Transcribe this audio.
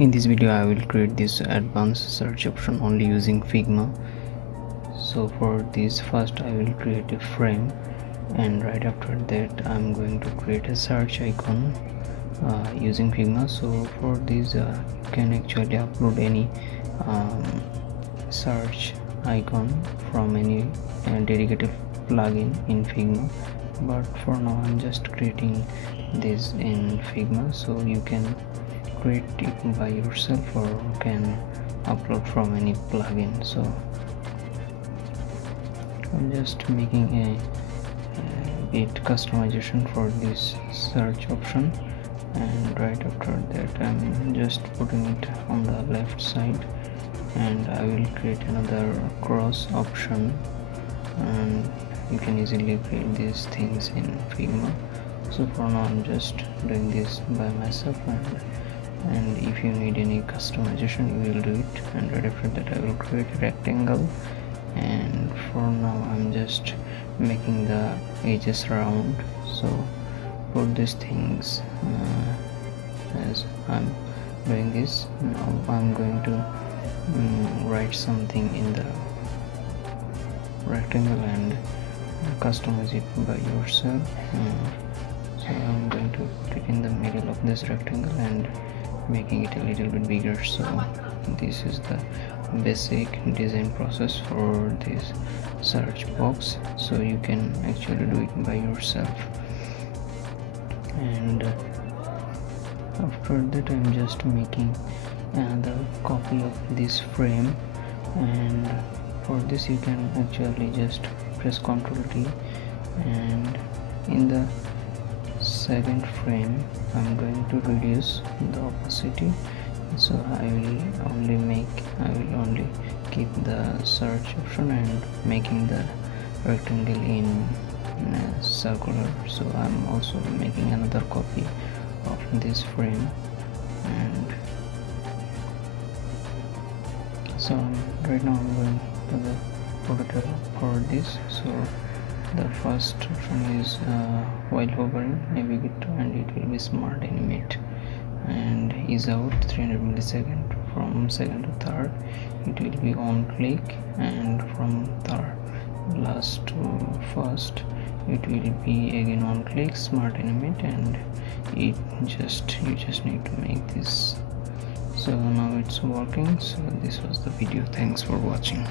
In this video I will create this advanced search option only using Figma. So for this, first I will create a frame, and right after that I'm going to create a search icon using Figma. So for this you can actually upload any search icon from any dedicated plugin in Figma, but for now I'm just creating this in Figma, so you can create it by yourself or can upload from any plugin. So I'm just making a bit customization for this search option, and right after that I'm just putting it on the left side, and I will create another cross option, and you can easily create these things in Figma. So for now I'm just doing this by myself, and if you need any customization you will do it. And right after that I will create a rectangle, and for now I'm just making the edges round. So for these things, as I'm doing this, now I'm going to write something in the rectangle and customize it by yourself. So I'm going to put it in the middle of this rectangle and making it a little bit bigger. So this is the basic design process for this search box, so you can actually do it by yourself. And after that I'm just making another copy of this frame, and for this you can actually just press Ctrl T, and in the second frame I'm going to reduce the opacity. So I will only keep the search option and making the rectangle in circular. So I'm also making another copy of this frame, and so right now I'm going to the prototype for this. So the first option is while hovering navigate, and it will be smart animate, and ease out 300 milliseconds. From second to third it will be on click, and from third last to first it will be again on click, smart animate, and you just need to make this. So now it's working. So this was the video. Thanks for watching.